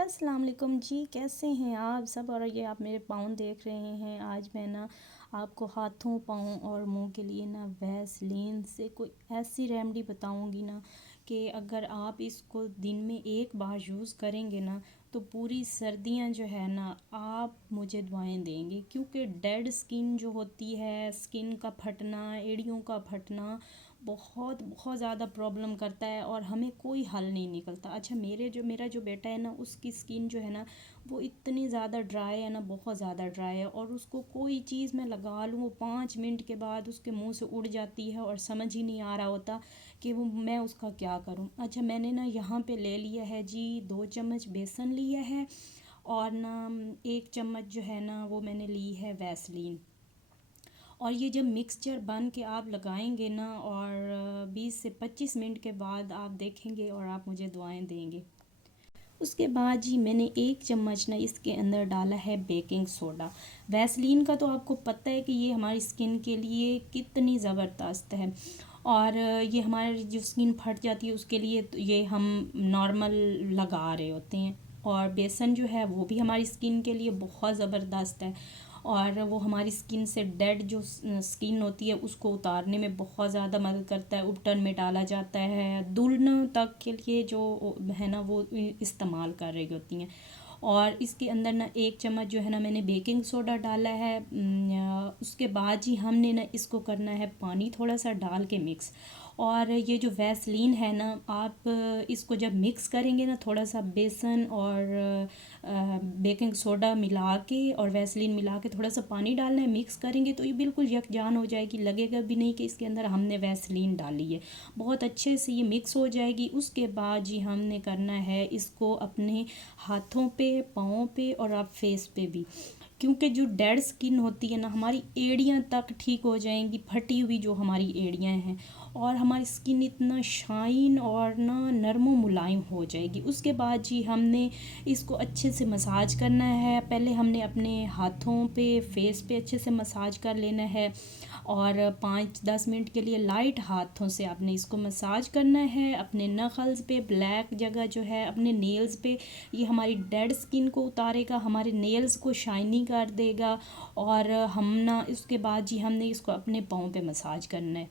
अस्सलाम वालेकुम जी, कैसे हैं आप सब। और ये आप मेरे पाँव देख रहे हैं। आज मैं ना आपको हाथों, पाँव और मुंह के लिए ना वैसलीन से कोई ऐसी रेमेडी बताऊंगी ना कि अगर आप इसको दिन में एक बार यूज़ करेंगे ना तो पूरी सर्दियां जो है ना आप मुझे दुआएं देंगे। क्योंकि डेड स्किन जो होती है, स्किन का फटना, एड़ियों का फटना बहुत बहुत ज़्यादा प्रॉब्लम करता है और हमें कोई हल नहीं निकलता। अच्छा, मेरा जो बेटा है ना, उसकी स्किन जो है ना वो इतनी ज़्यादा ड्राई है ना, बहुत ज़्यादा ड्राई है। और उसको कोई चीज़ मैं लगा लूँ वो 5 मिनट के बाद उसके मुंह से उड़ जाती है और समझ ही नहीं आ रहा होता कि वो मैं उसका क्या करूँ। अच्छा, मैंने ना यहाँ पे ले लिया है जी 2 चम्मच बेसन लिया है और ना 1 चम्मच जो है ना वो मैंने ली है वैसलीन। और ये जब मिक्सचर बन के आप लगाएंगे ना और 20 से 25 मिनट के बाद आप देखेंगे और आप मुझे दुआएं देंगे। उसके बाद जी मैंने 1 चम्मच ना इसके अंदर डाला है बेकिंग सोडा। वैसलीन का तो आपको पता है कि ये हमारी स्किन के लिए कितनी ज़बरदस्त है। और ये हमारी जो स्किन फट जाती है उसके लिए तो ये हम नॉर्मल लगा रहे होते हैं। और बेसन जो है वो भी हमारी स्किन के लिए बहुत ज़बरदस्त है और वो हमारी स्किन से डेड जो स्किन होती है उसको उतारने में बहुत ज़्यादा मदद करता है। उपटन में डाला जाता है, दुल्हनों तक के लिए जो है ना वो इस्तेमाल कर रही होती हैं। और इसके अंदर ना 1 चम्मच जो है ना मैंने बेकिंग सोडा डाला है। उसके बाद ही हमने ना इसको करना है पानी थोड़ा सा डाल के मिक्स। और ये जो वैसलीन है ना, आप इसको जब मिक्स करेंगे ना थोड़ा सा बेसन और बेकिंग सोडा मिला के और वैसलीन मिला के थोड़ा सा पानी डालना है, मिक्स करेंगे तो ये बिल्कुल यकजान हो जाएगी। लगेगा भी नहीं कि इसके अंदर हमने वैसलीन डाली है। बहुत अच्छे से ये मिक्स हो जाएगी। उसके बाद जी हमने करना है इसको अपने हाथों पे, पाँव पे और आप फेस पे भी। क्योंकि जो डेड स्किन होती है ना हमारी एड़ियाँ तक ठीक हो जाएंगी, फटी हुई जो हमारी एड़ियाँ हैं, और हमारी स्किन इतना शाइन और ना नरम मुलायम हो जाएगी। उसके बाद जी हमने इसको अच्छे से मसाज करना है। पहले हमने अपने हाथों पे, फेस पे अच्छे से मसाज कर लेना है और 5-10 मिनट के लिए लाइट हाथों से आपने इसको मसाज करना है। अपने नखल्स पे, ब्लैक जगह जो है, अपने नेल्स पे, ये हमारी डेड स्किन को उतारेगा, हमारे नेल्स को शाइनी कर देगा। और हम ना इसके बाद जी हमने इसको अपने पाँव पे मसाज करना है।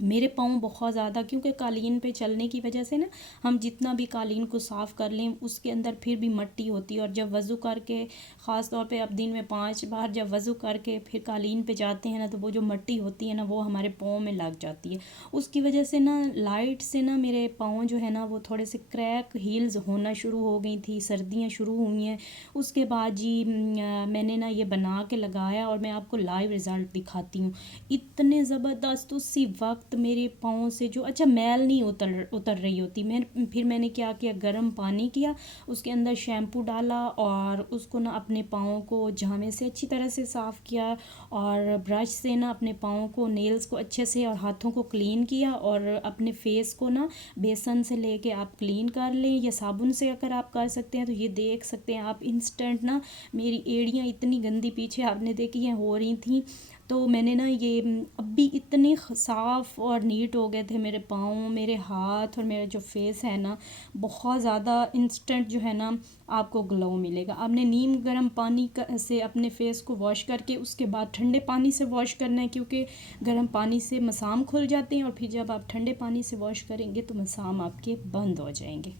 मेरे पाँव बहुत ज़्यादा, क्योंकि कालीन पे चलने की वजह से ना हम जितना भी कालीन को साफ़ कर लें उसके अंदर फिर भी मिट्टी होती है। और जब वज़ू करके, ख़ास तौर पे अब दिन में 5 बार जब वज़ू करके फिर कालीन पे जाते हैं ना तो वो जो मिट्टी होती है ना वो हमारे पाँव में लग जाती है। उसकी वजह से ना लाइट से ना मेरे पाँव जो है ना वो थोड़े से क्रैक, हील्स होना शुरू हो गई थी। सर्दियाँ शुरू हुई हैं। उसके बाद जी मैंने ना ये बना के लगाया और मैं आपको लाइव रिज़ल्ट दिखाती हूँ। इतने ज़बरदस्त उसी वक्त मेरे पाँव से जो अच्छा मैल नहीं उतर रही होती। फिर मैंने क्या किया, गर्म पानी किया, उसके अंदर शैम्पू डाला और उसको ना अपने पाँव को झामे से अच्छी तरह से साफ़ किया और ब्रश से ना अपने पाँव को, नेल्स को अच्छे से और हाथों को क्लीन किया। और अपने फेस को ना बेसन से लेके आप क्लीन कर लें या साबुन से अगर आप कर सकते हैं तो ये देख सकते हैं आप इंस्टेंट ना मेरी एड़ियाँ इतनी गंदी पीछे आपने देखी हैं हो रही थी तो मैंने ना ये अब भी इतने साफ़ और नीट हो गए थे मेरे पाँव, मेरे हाथ और मेरा जो फेस है ना, बहुत ज़्यादा इंस्टेंट जो है ना आपको ग्लो मिलेगा। आपने नीम गर्म पानी से अपने फेस को वॉश करके उसके बाद ठंडे पानी से वॉश करना है। क्योंकि गर्म पानी से मसाम खुल जाते हैं और फिर जब आप ठंडे पानी से वॉश करेंगे तो मसाम आपके बंद हो जाएंगे।